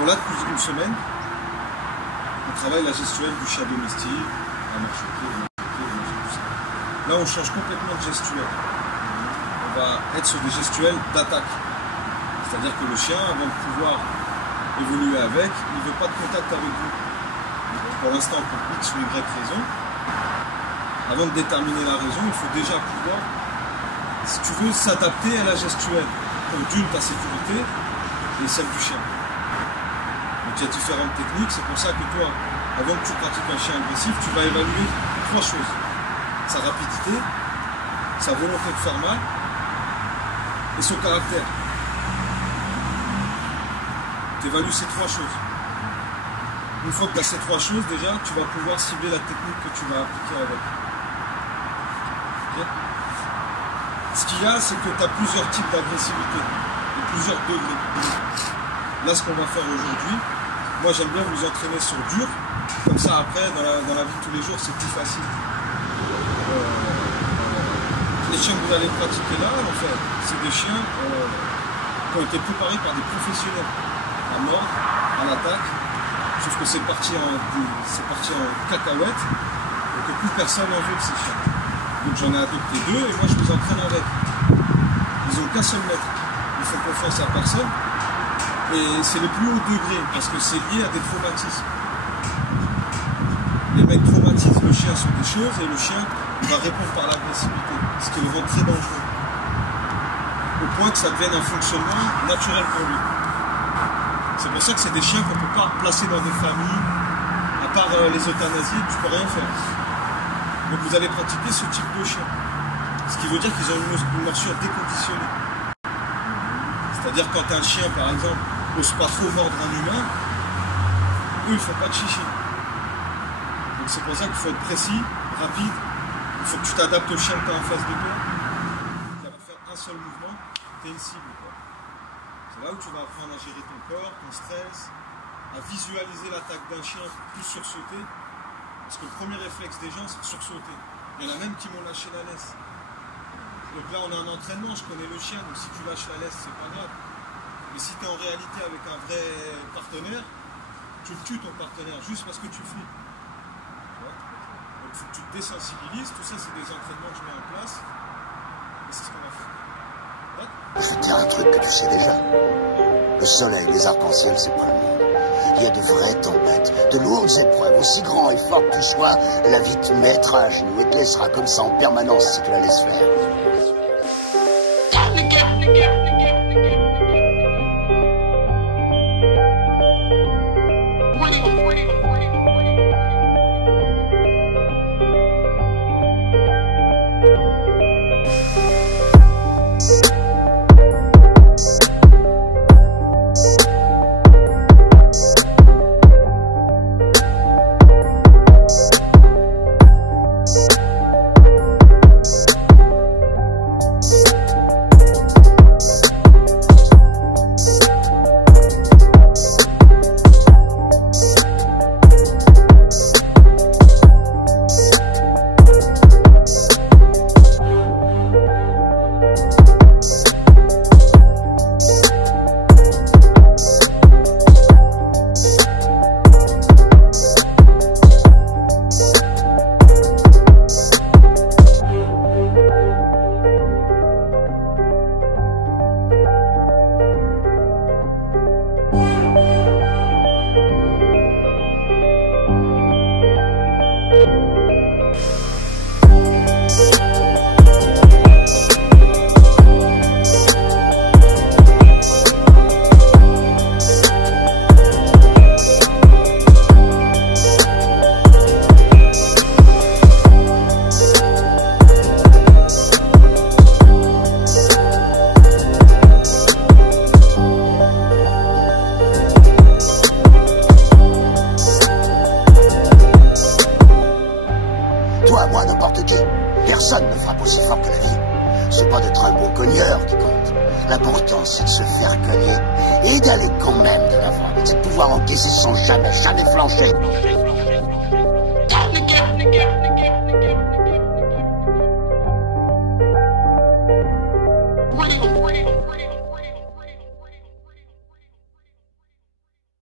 Bon là, depuis une semaine, on travaille la gestuelle du chien domestique, la marche-pied, tout ça. Là, on change complètement de gestuelle. On va être sur des gestuelles d'attaque. C'est-à-dire que le chien, avant de pouvoir évoluer avec, il ne veut pas de contact avec vous. Pour l'instant, pour X ou Y raison, avant de déterminer la raison, il faut déjà pouvoir, si tu veux, s'adapter à la gestuelle. Donc d'une, ta sécurité et celle du chien. Donc il y a différentes techniques, c'est pour ça que toi, avant que tu pratiques un chien agressif, tu vas évaluer 3 choses. Sa rapidité, sa volonté de faire mal et son caractère. Tu évalues ces 3 choses. Une fois que tu as ces 3 choses, déjà, tu vas pouvoir cibler la technique que tu vas appliquer avec. Okay. Ce qu'il y a, c'est que tu as plusieurs types d'agressivité et plusieurs degrés. Là, ce qu'on va faire aujourd'hui, moi j'aime bien vous entraîner sur dur, comme ça après, dans la vie de tous les jours, c'est plus facile. Les chiens que vous allez pratiquer là, en fait, c'est des chiens qui ont été préparés par des professionnels, à mordre, à l'attaque, sauf que c'est parti en cacahuète, et que plus personne en veut de ces chiens. Donc j'en ai adopté 2 et moi je les entraîne avec. Ils n'ont qu'un seul maître, ils font confiance à personne. Et c'est les plus hauts degrés, parce que c'est lié à des traumatismes. Les mecs traumatisent le chien sur des choses, et le chien va répondre par l'agressivité, ce qui le rend très dangereux. Au point que ça devienne un fonctionnement naturel pour lui. C'est pour ça que c'est des chiens qu'on ne peut pas placer dans des familles, à part les euthanasies, tu ne peux rien faire. Donc vous allez pratiquer ce type de chien. Ce qui veut dire qu'ils ont une morsure déconditionnée. C'est-à-dire quand un chien, par exemple, n'ose pas trop mordre un humain, eux, ils ne font pas de chichi. Donc c'est pour ça qu'il faut être précis, rapide. Il faut que tu t'adaptes au chien que tu as en face de toi. Tu vas faire un seul mouvement, tu es une cible. C'est là où tu vas apprendre à gérer ton corps, ton stress, à visualiser l'attaque d'un chien plus sursauter. Parce que le premier réflexe des gens, c'est de sursauter. Il y en a même qui m'ont lâché la laisse. Donc là, on a un entraînement, je connais le chien, donc si tu lâches la laisse, c'est pas grave. Mais si tu es en réalité avec un vrai partenaire, tu le tues ton partenaire juste parce que tu flippes. Donc il faut que tu te désensibilises, tout ça, c'est des entraînements que je mets en place. Et c'est ce qu'on va faire. Je vais te dire un truc que tu sais déjà. Le soleil, les arcs-en-ciel, c'est pas le monde. Il y a de vraies tempêtes, de lourdes épreuves, aussi grand et fort que tu sois, la vie te mettra à genoux et te laissera comme ça en permanence si tu la laisses faire. Personne ne frappe aussi fort que la vie. C'est pas d'être un bon cogneur qui compte. L'important, c'est de se faire cogner et d'aller quand même de l'avant. C'est de pouvoir encaisser sans jamais flancher.